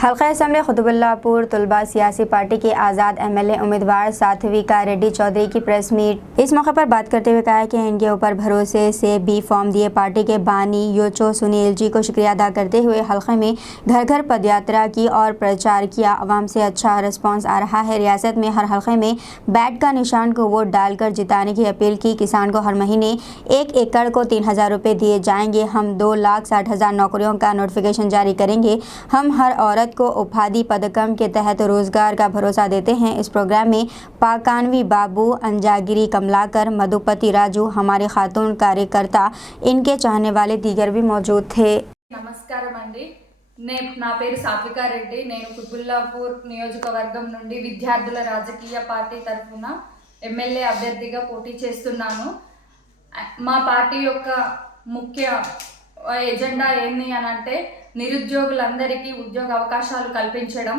हल्का असम्बली कुतुबुल्लाहपुर तलबा सियासी पार्टी के आज़ाद एमएलए उम्मीदवार सात्विका रेड्डी चौधरी की प्रेस मीट। इस मौके पर बात करते हुए कहा कि इनके ऊपर भरोसे से बी फॉर्म दिए पार्टी के बानी योचो सुनील जी को शुक्रिया अदा करते हुए हल्के में घर घर पदयात्रा की और प्रचार किया। आवाम से अच्छा रिस्पॉन्स आ रहा है। रियासत में हर हल्के में बैट का निशान को वोट डालकर जिताने की अपील की। किसान को हर महीने 1 एकड़ को 3,000 रुपये दिए जाएंगे। हम 2,60,000 नौकरियों का नोटिफिकेशन जारी करेंगे। हम हर औरत को उपाधि पदकम के तहत रोजगार का भरोसा देते हैं। इस प्रोग्राम में पाकानवी बाबू, अंजागिरी कमलाकर, मधुपति राजू, हमारे खातून कार्यकर्ता, इनके चाहने वाले दीगर भी मौजूद थे। నమస్కారం అండి। నా పేరు సాత్వికా రెడ్డి। నేను కుతుబుల్లాపూర్ నియోజకవర్గం నుండి విద్యార్థుల రాజకీయ పార్టీ తరఫున ఎమ్మెల్యే అభ్యర్థిగా పోటీ చేస్తున్నాను। మా పార్టీ యొక్క ముఖ్య ఎజెండా ఏంటి అనంటే నిరుద్యోగులందరికీ ఉద్యోగ అవకాశాలు కల్పించడం।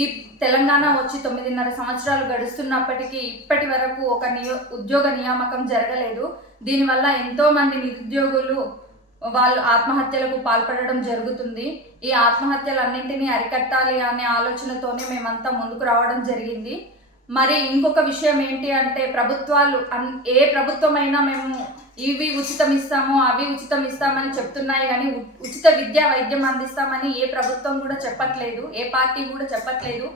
ఈ తెలంగాణ వచ్చి 9.5 సంవత్సరాలు గడుస్తున్నప్పటికీ ఇప్పటి వరకు ఒక ఉద్యోగ నియామకం జరగలేదు। దీనివల్ల ఎంతో మంది నిరుద్యోగులు వాళ్ళు ఆత్మహత్యలకు పాల్పడడం జరుగుతుంది। ఈ ఆత్మహత్యలన్నింటినీ అరికట్టాలి అనే ఆలోచనతోనే మేమంతా ముందుకు రావడం జరిగింది। మరి ఇంకొక విషయం ఏంటి అంటే ప్రభుత్వాలు ఏ ప్రభుత్వమైనా మేము ఇవి ఉచితం ఇస్తాము అవి ఉచితం ఇస్తామని చెప్తున్నాయి, కానీ ఉచిత విద్యా వైద్యం అందిస్తామని ఏ ప్రభుత్వం కూడా చెప్పట్లేదు, ఏ పార్టీ కూడా చెప్పట్లేదు,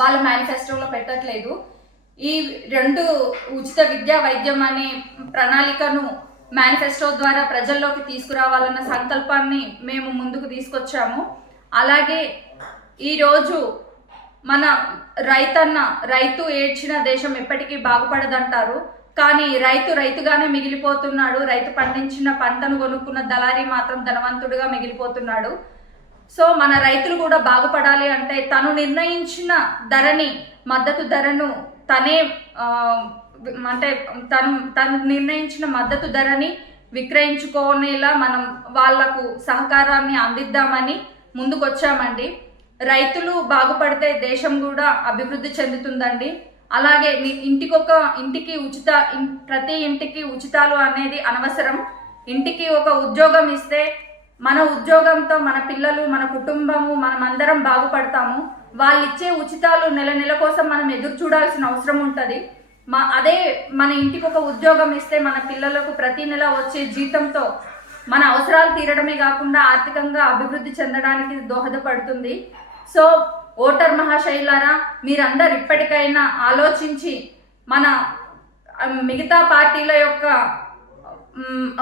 వాళ్ళ మేనిఫెస్టోలో పెట్టట్లేదు। ఈ 2 ఉచిత విద్యా వైద్యం అనే ప్రణాళికను మేనిఫెస్టో ద్వారా ప్రజల్లోకి తీసుకురావాలన్న సంకల్పాన్ని మేము ముందుకు తీసుకొచ్చాము। అలాగే ఈరోజు మన రైతు ఏడ్చిన దేశం ఎప్పటికీ బాగుపడదంటారు, కానీ రైతుగానే మిగిలిపోతున్నాడు। రైతు పండించిన పంటను కొనుక్కున్న దళారీ మాత్రం ధనవంతుడిగా మిగిలిపోతున్నాడు। సో మన రైతులు కూడా బాగుపడాలి అంటే తను నిర్ణయించిన ధరని, మద్దతు ధరను తనే అంటే తను నిర్ణయించిన మద్దతు ధరని విక్రయించుకునేలా మనం వాళ్లకు సహకారాన్ని అందిద్దామని ముందుకొచ్చామండి। రైతులు బాగుపడితే దేశం కూడా అభివృద్ధి చెందుతుందండి। అలాగే ప్రతి ఇంటికి ఉచితాలు అనేది అనవసరం। ఇంటికి ఒక ఉద్యోగం ఇస్తే మన ఉద్యోగంతో మన పిల్లలు, మన కుటుంబము, మనమందరం బాగుపడతాము। వాళ్ళు ఇచ్చే ఉచితాలు నెల కోసం మనం ఎదురు చూడాల్సిన అవసరం ఉంటుంది। అదే మన ఇంటికి ఒక ఉద్యోగం ఇస్తే మన పిల్లలకు ప్రతి నెల వచ్చే జీతంతో మన అవసరాలు తీరడమే కాకుండా ఆర్థికంగా అభివృద్ధి చెందడానికి దోహదపడుతుంది। సో ఓటర్ మహాశైలారా, మీరందరూ ఇప్పటికైనా ఆలోచించి మన మిగతా పార్టీల యొక్క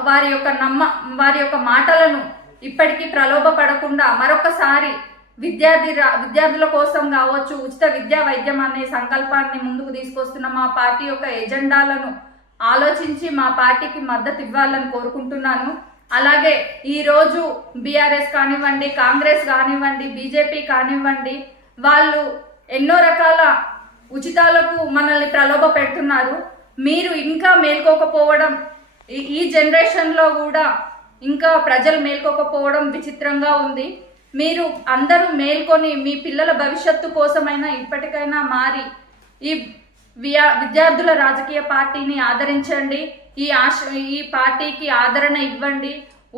వారి యొక్క మాటలను ఇప్పటికీ ప్రలోభపడకుండా మరొకసారి విద్యార్థుల కోసం కావచ్చు, ఉచిత విద్యా వైద్యం అనే సంకల్పాన్ని ముందుకు తీసుకొస్తున్న మా పార్టీ యొక్క ఎజెండాలను ఆలోచించి మా పార్టీకి మద్దతు ఇవ్వాలని కోరుకుంటున్నాను। అలాగే ఈరోజు బీఆర్ఎస్ కానివ్వండి, కాంగ్రెస్ కానివ్వండి, బీజేపీ కానివ్వండి, వాళ్ళు ఎన్నో రకాల ఉచితాలకు మనల్ని ప్రలోభ పెడుతున్నారు। మీరు ఇంకా మేల్కోకపోవడం, ఈ జనరేషన్లో కూడా ఇంకా ప్రజలు మేల్కోకపోవడం విచిత్రంగా ఉంది। మీరు అందరూ మేల్కొని మీ పిల్లల భవిష్యత్తు కోసమైనా ఇప్పటికైనా మారి ఈ విద్యార్థుల రాజకీయ పార్టీని ఆదరించండి। ఈ పార్టీకి ఆదరణ ఇవ్వండి,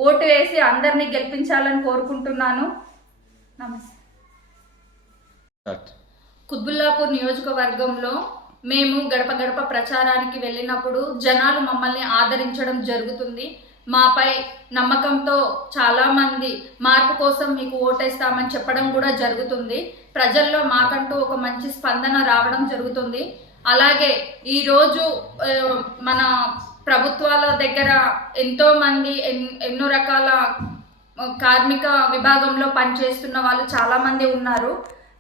ఓటు వేసి అందరినీ గెలిపించాలని కోరుకుంటున్నాను। నమస్తే। కుతుబుల్లాపూర్ నియోజకవర్గంలో మేము గడప ప్రచారానికి వెళ్ళినప్పుడు జనాలు మమ్మల్ని ఆదరించడం జరుగుతుంది। మాపై నమ్మకంతో చాలామంది మార్పు కోసం మీకు ఓటేస్తామని చెప్పడం కూడా జరుగుతుంది। ప్రజల్లో మాకంటూ ఒక మంచి స్పందన రావడం జరుగుతుంది। అలాగే ఈరోజు మన ప్రభుత్వాల దగ్గర ఎంతోమంది ఎన్నో రకాల కార్మిక విభాగంలో పనిచేస్తున్న వాళ్ళు చాలామంది ఉన్నారు।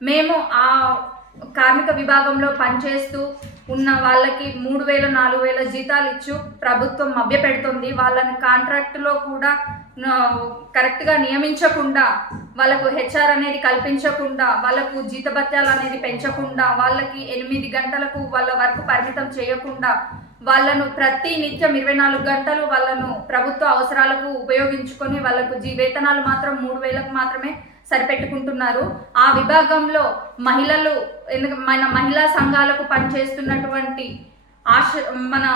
మేము ఆ కార్మిక విభాగంలో పనిచేస్తూ ఉన్న వాళ్ళకి 3,000 4,000 జీతాలు ఇచ్చు ప్రభుత్వం మభ్యపెడుతుంది। వాళ్ళని కాంట్రాక్టులో కూడా కరెక్ట్గా నియమించకుండా, వాళ్ళకు హెచ్ఆర్ అనేది కల్పించకుండా, వాళ్ళకు జీతభత్యాలు అనేది పెంచకుండా, వాళ్ళకి 8 గంటలకు వాళ్ళ వర్క్ పరిమితం చేయకుండా, వాళ్ళను ప్రతి నిత్యం 24 గంటలు వాళ్ళను ప్రభుత్వ అవసరాలకు ఉపయోగించుకొని వాళ్ళకు వేతనాలు మాత్రం 3,000కు మాత్రమే సరిపెట్టుకుంటున్నారు। ఆ విభాగంలో మన మహిళా సంఘాలకు పనిచేస్తున్నటువంటి మన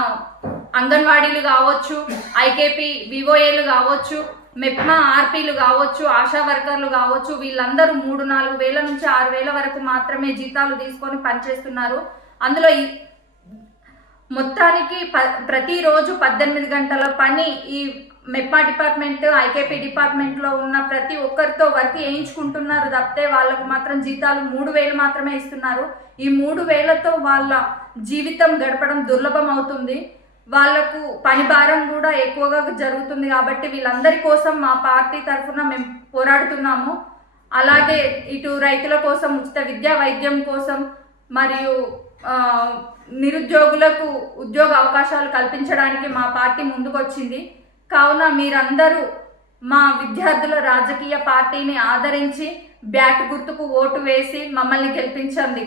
అంగన్వాడీలు కావచ్చు, ఐకేపీ వివోఏలు కావచ్చు, మెప్మా ఆర్పీలు కావచ్చు, ఆశా వర్కర్లు కావచ్చు, వీళ్ళందరూ 3-4 వేల నుంచి 6 వేల వరకు మాత్రమే జీతాలు తీసుకొని పనిచేస్తున్నారు. అందులో మొత్తానికి ప్రతిరోజు 18 గంటల పని ఈ మెప్మా డిపార్ట్మెంట్, ఐకేపీ డిపార్ట్మెంట్లో ఉన్న ప్రతి ఒక్కరితో వర్క్ వేయించుకుంటున్నారు తప్పితే వాళ్ళకు మాత్రం జీతాలు 3,000 మాత్రమే ఇస్తున్నారు. ఈ 3,000తో వాళ్ళ జీవితం గడపడం దుర్లభం అవుతుంది. వాళ్లకు పని భారం కూడా ఎక్కువగా జరుగుతుంది. కాబట్టి వీళ్ళందరి కోసం మా పార్టీ తరఫున మేము పోరాడుతున్నాము. అలాగే ఇటు రైతుల కోసం ఉచిత విద్యా వైద్యం కోసం మరియు నిరుద్యోగులకు ఉద్యోగ అవకాశాలు కల్పించడానికి మా పార్టీ ముందుకొచ్చింది. కావున మీరందరూ మా విద్యార్థుల రాజకీయ పార్టీని ఆదరించి బ్యాట్ గుర్తుకు ఓటు వేసి మమ్మల్ని గెలిపించండి.